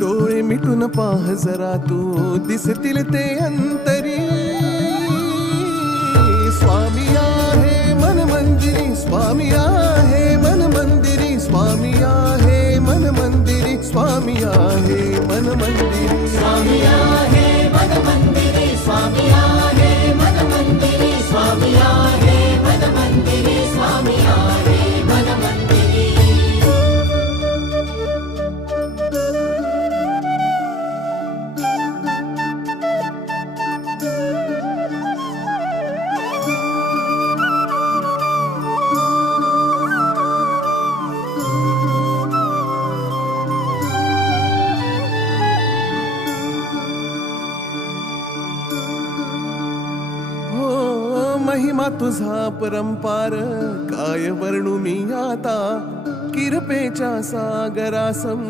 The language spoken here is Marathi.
डोळे मिटून पाह जरा तू दिसतील ते अंतरी. स्वामी आहे मन मंदिरी, स्वामी आहे मन मंदिरी, स्वामी आहे मन मंदिरी, स्वामी आहे मन मंदिरी, स्वामी आहे मन मंदिरी, स्वामी आहे मन मंदिरी, स्वामी आहे मन मंदिरी, स्वामी आहे मन मंदिरी. महिमा तुझा परंपार काय वर्णू मी आता. किरपेच्या सागरासम